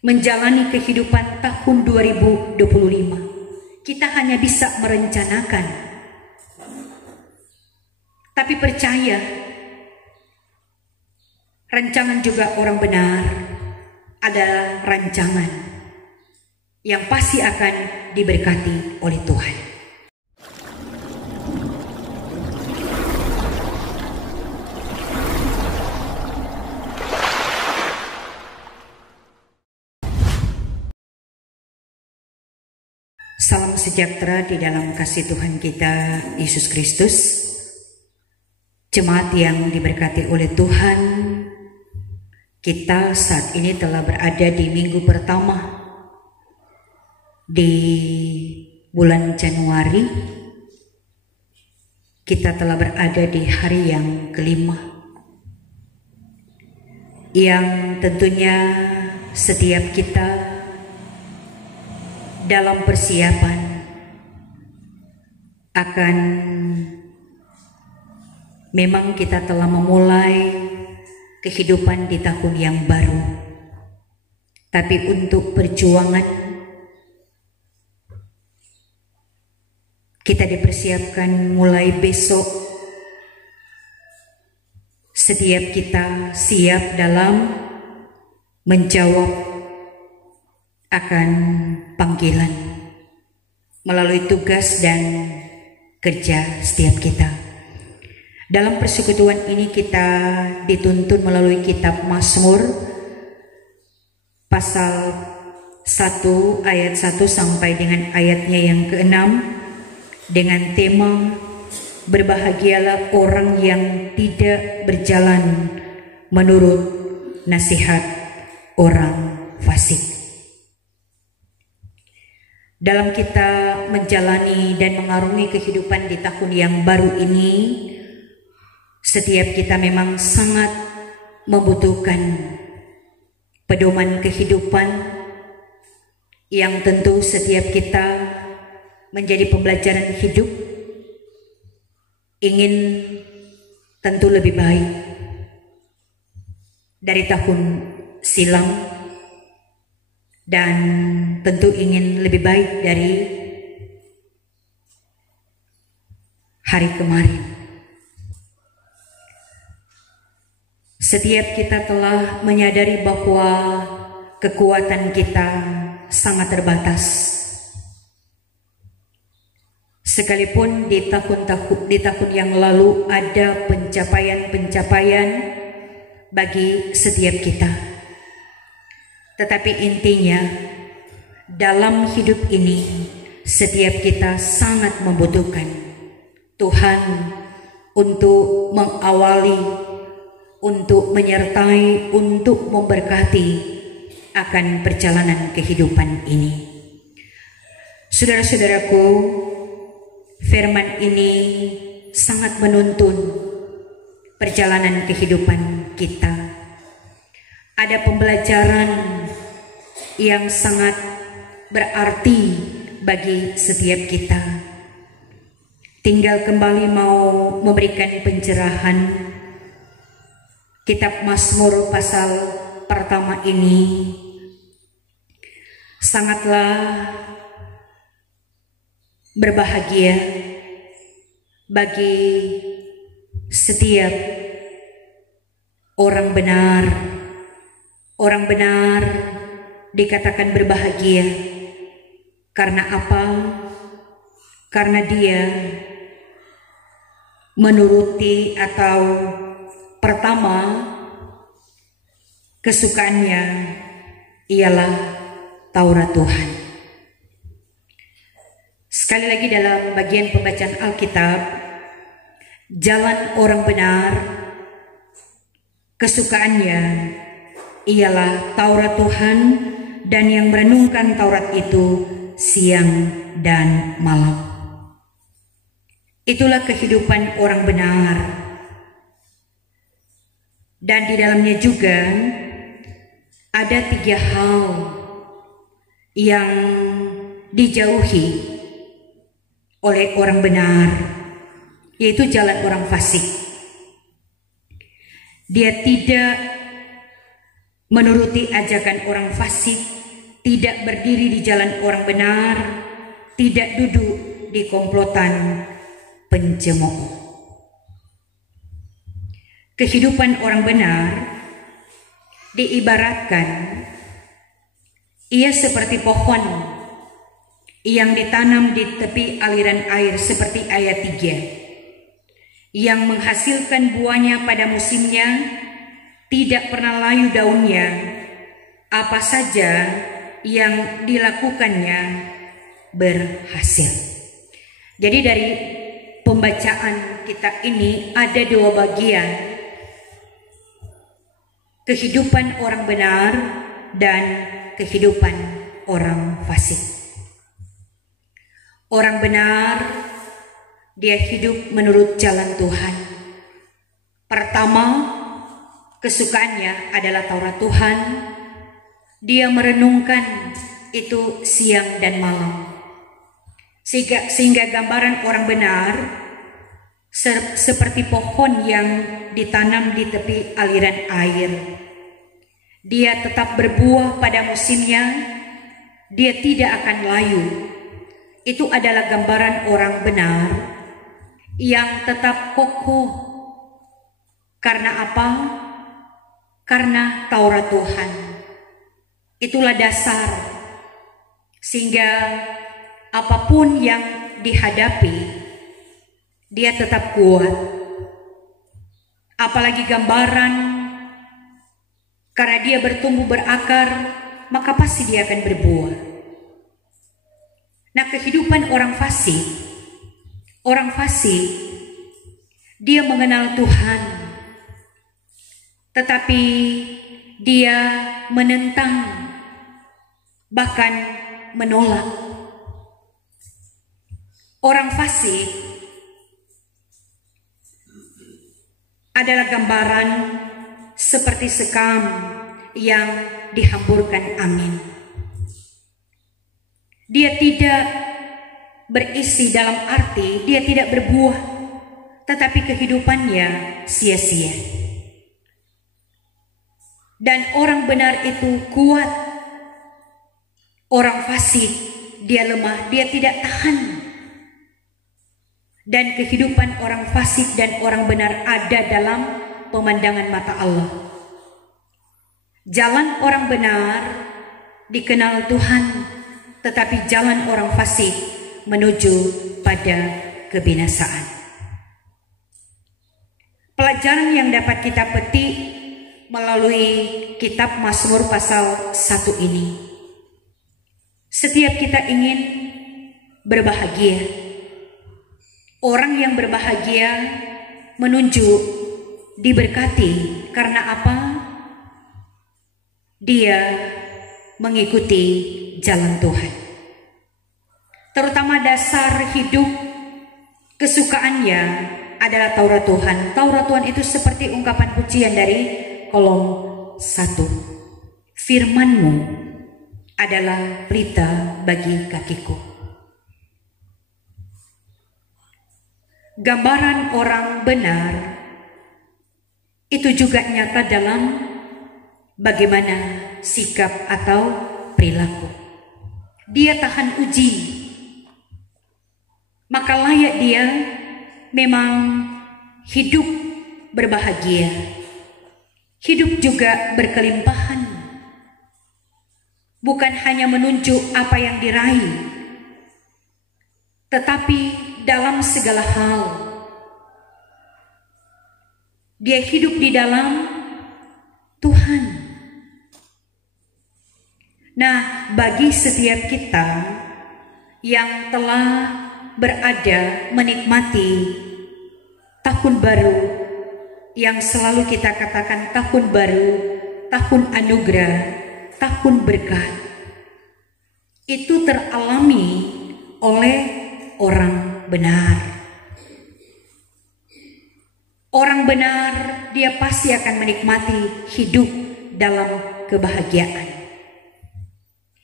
menjalani kehidupan tahun 2025. Kita hanya bisa merencanakan, tapi percaya rancangan juga orang benar adalah rancangan yang pasti akan diberkati oleh Tuhan. Salam sejahtera di dalam kasih Tuhan kita Yesus Kristus. Jemaat yang diberkati oleh Tuhan, kita saat ini telah berada di minggu pertama di bulan Januari. Kita telah berada di hari yang kelima, yang tentunya setiap kita dalam persiapan akan, memang kita telah memulai kehidupan di tahun yang baru, tapi untuk perjuangan kita dipersiapkan mulai besok. Setiap kita siap dalam menjawab akan panggilan melalui tugas dan kerja setiap kita. Dalam persekutuan ini kita dituntun melalui kitab Mazmur pasal 1 ayat 1 sampai dengan ayatnya yang ke-6 dengan tema berbahagialah orang yang tidak berjalan menurut nasihat orang fasik. Dalam kita menjalani dan mengarungi kehidupan di tahun yang baru ini, setiap kita memang sangat membutuhkan pedoman kehidupan yang tentu setiap kita menjadi pembelajaran hidup, ingin tentu lebih baik dari tahun silam, dan tentu ingin lebih baik dari hari kemarin. Setiap kita telah menyadari bahwa kekuatan kita sangat terbatas. Sekalipun di tahun yang lalu ada pencapaian-pencapaian bagi setiap kita, tetapi intinya dalam hidup ini setiap kita sangat membutuhkan Tuhan untuk mengawali, untuk menyertai, untuk memberkati akan perjalanan kehidupan ini. Saudara-saudaraku, firman ini sangat menuntun perjalanan kehidupan kita. Ada pembelajaran yang sangat berarti bagi setiap kita. Tinggal kembali mau memberikan pencerahan. Kitab Mazmur pasal pertama ini sangatlah berbahagia bagi setiap orang benar. Orang benar dikatakan berbahagia karena apa? Karena dia menuruti, atau pertama kesukaannya ialah Taurat Tuhan. Sekali lagi dalam bagian pembacaan Alkitab, jalan orang benar kesukaannya ialah Taurat Tuhan, dan yang merenungkan Taurat itu siang dan malam. Itulah kehidupan orang benar. Dan di dalamnya juga ada 3 hal yang dijauhi oleh orang benar, yaitu jalan orang fasik. Dia tidak menuruti ajakan orang fasik, tidak berdiri di jalan orang benar, tidak duduk di komplotan pencemooh. Kehidupan orang benar diibaratkan ia seperti pohon yang ditanam di tepi aliran air seperti ayat 3, yang menghasilkan buahnya pada musimnya, tidak pernah layu daunnya, apa saja yang dilakukannya berhasil. Jadi dari pembacaan kita ini ada dua bagian, kehidupan orang benar dan kehidupan orang fasik. Orang benar, dia hidup menurut jalan Tuhan. Pertama, kesukaannya adalah Taurat Tuhan. Dia merenungkan itu siang dan malam. Sehingga gambaran orang benar seperti pohon yang ditanam di tepi aliran air. Dia tetap berbuah pada musimnya, dia tidak akan layu. Itu adalah gambaran orang benar yang tetap kokoh. Karena apa? Karena Taurat Tuhan. Itulah dasar. Sehingga apapun yang dihadapi, dia tetap kuat. Apalagi gambaran, karena dia bertumbuh berakar, maka pasti dia akan berbuah. Nah, kehidupan orang fasik, dia mengenal Tuhan, tetapi dia menentang, bahkan menolak. Orang fasik adalah gambaran seperti sekam yang dihamburkan angin. Dia tidak berisi dalam arti dia tidak berbuah, tetapi kehidupannya sia-sia. Dan orang benar itu kuat. Orang fasik, dia lemah, dia tidak tahan. Dan kehidupan orang fasik dan orang benar ada dalam pemandangan mata Allah. Jalan orang benar dikenal Tuhan, tetapi jalan orang fasik menuju pada kebinasaan. Pelajaran yang dapat kita petik melalui kitab Mazmur pasal 1 ini. Setiap kita ingin berbahagia. Orang yang berbahagia menunjuk diberkati karena apa? Dia mengikuti jalan Tuhan. Terutama dasar hidup kesukaannya adalah Taurat Tuhan. Taurat Tuhan itu seperti ungkapan pujian dari kolom 1. Firman-Mu adalah pelita bagi kakiku. Gambaran orang benar itu juga nyata dalam bagaimana sikap atau perilaku. Dia tahan uji, maka layak dia memang hidup berbahagia, hidup juga berkelimpahan, bukan hanya menunjuk apa yang diraih, tetapi dalam segala hal dia hidup di dalam Tuhan. Nah, bagi setiap kita yang telah berada menikmati tahun baru yang selalu kita katakan tahun baru, tahun anugerah, tahun berkat, itu teralami oleh orang benar. Orang benar dia pasti akan menikmati hidup dalam kebahagiaan.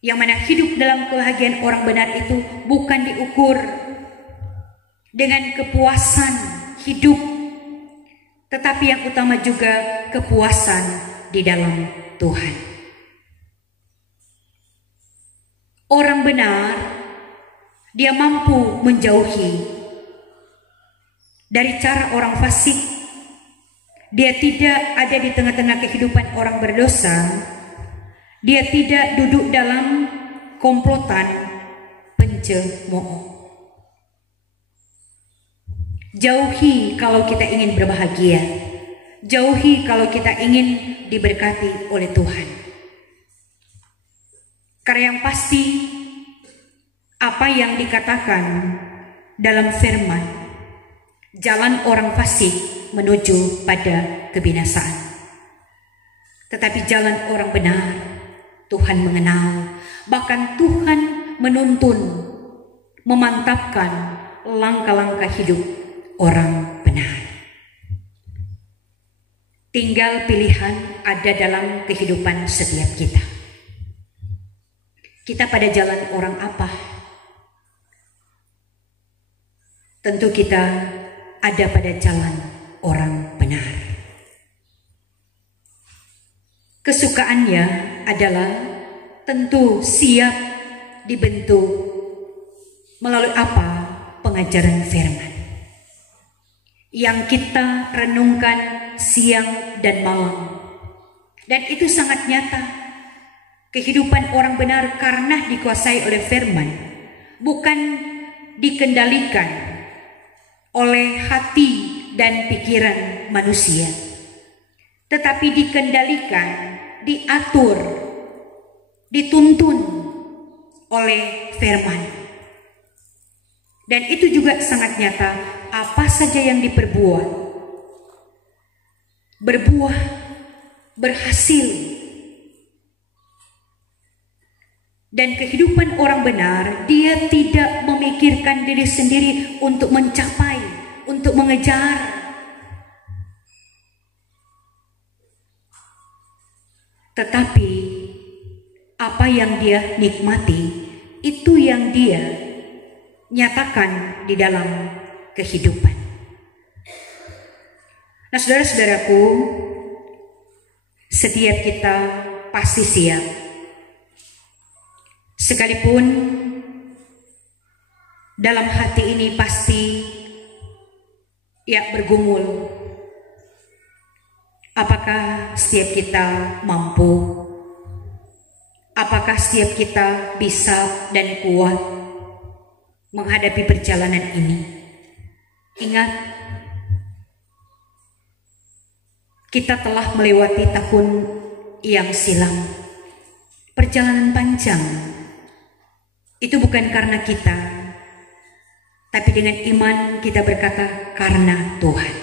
Yang mana hidup dalam kebahagiaan orang benar itu bukan diukur dengan kepuasan hidup, tetapi yang utama juga kepuasan di dalam Tuhan. Orang benar, dia mampu menjauhi dari cara orang fasik. Dia tidak ada di tengah-tengah kehidupan orang berdosa. Dia tidak duduk dalam komplotan pencemooh. Jauhi kalau kita ingin berbahagia. Jauhi kalau kita ingin diberkati oleh Tuhan. Karena yang pasti apa yang dikatakan dalam firman, jalan orang fasik menuju pada kebinasaan. Tetapi jalan orang benar Tuhan mengenal. Bahkan Tuhan menuntun, memantapkan langkah-langkah hidup orang benar. Tinggal pilihan ada dalam kehidupan setiap kita. Kita pada jalan orang apa? Tentu kita ada pada jalan orang benar. Kesukaannya adalah tentu siap dibentuk melalui apa? Pengajaran firman yang kita renungkan siang dan malam. Dan itu sangat nyata. Kehidupan orang benar karena dikuasai oleh firman, bukan dikendalikan oleh hati dan pikiran manusia, tetapi dikendalikan, diatur, dituntun oleh firman. Dan itu juga sangat nyata. Apa saja yang diperbuat, berbuah, berhasil. Dan kehidupan orang benar, dia tidak memikirkan diri sendiri untuk mencapai, untuk mengejar. Tetapi apa yang dia nikmati, itu yang dia nyatakan di dalam kehidupan. Nah, saudara-saudaraku, setiap kita pasti siap. Sekalipun dalam hati ini pasti bergumul. Apakah setiap kita mampu? Apakah setiap kita bisa dan kuat menghadapi perjalanan ini? Ingat, kita telah melewati tahun yang silam. Perjalanan panjang. Itu bukan karena kita, tapi dengan iman kita berkata karena Tuhan.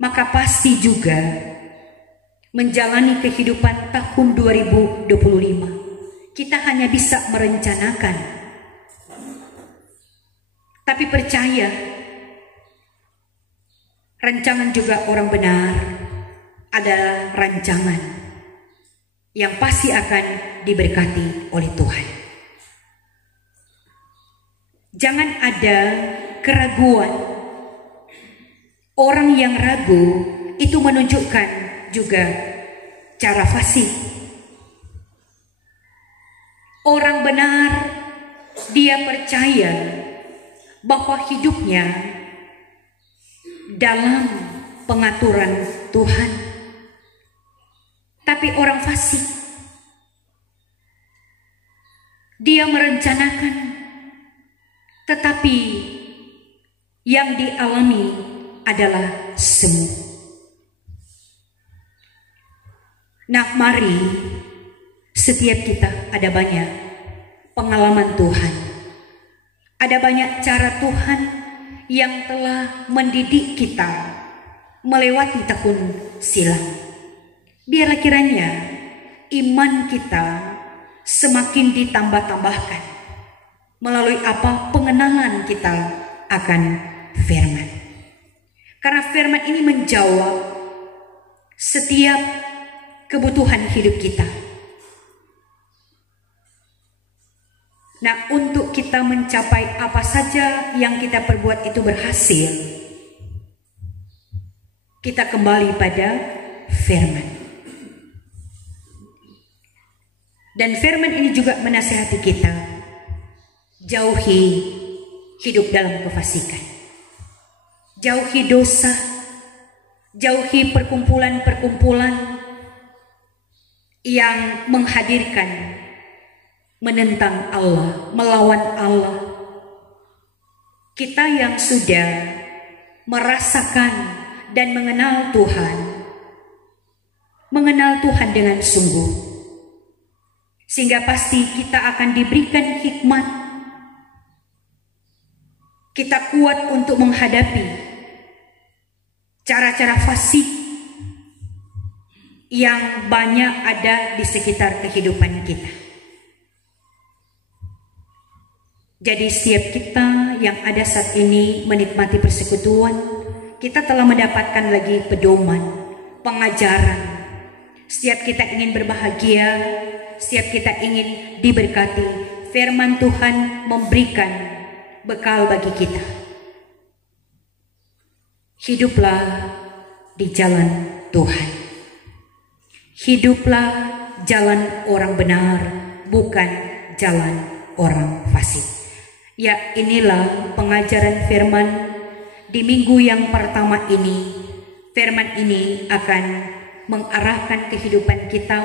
Maka pasti juga menjalani kehidupan tahun 2025, kita hanya bisa merencanakan. Tapi percaya, rancangan juga orang benar adalah rancangan yang pasti akan diberkati oleh Tuhan. Jangan ada keraguan. Orang yang ragu itu menunjukkan juga cara fasik. Orang benar, dia percaya bahwa hidupnya dalam pengaturan Tuhan. Tapi orang fasik, dia merencanakan, tetapi yang dialami adalah semu. Nah, mari setiap kita ada banyak pengalaman Tuhan. Ada banyak cara Tuhan yang telah mendidik kita melewati tahun silam. Biarlah kiranya iman kita semakin ditambah-tambahkan melalui apa? Pengenalan kita akan firman. Karena firman ini menjawab setiap kebutuhan hidup kita. Nah, untuk kita mencapai apa saja yang kita perbuat itu berhasil, kita kembali pada firman. Dan firman ini juga menasihati kita, jauhi hidup dalam kefasikan, jauhi dosa, jauhi perkumpulan-perkumpulan yang menghadirkan menentang Allah, melawan Allah. Kita yang sudah merasakan dan mengenal Tuhan dengan sungguh, sehingga pasti kita akan diberikan hikmat. Kita kuat untuk menghadapi cara-cara fasik yang banyak ada di sekitar kehidupan kita. Jadi setiap kita yang ada saat ini menikmati persekutuan, kita telah mendapatkan lagi pedoman, pengajaran. Setiap kita ingin berbahagia, setiap kita ingin diberkati, firman Tuhan memberikan bekal bagi kita. Hiduplah di jalan Tuhan. Hiduplah jalan orang benar, bukan jalan orang fasik. Ya, inilah pengajaran firman di minggu yang pertama ini. Firman ini akan mengarahkan kehidupan kita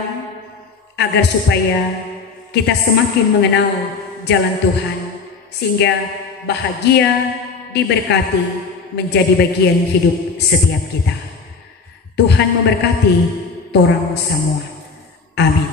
agar supaya kita semakin mengenal jalan Tuhan, sehingga bahagia, diberkati menjadi bagian hidup setiap kita. Tuhan memberkati torang semua. Amin.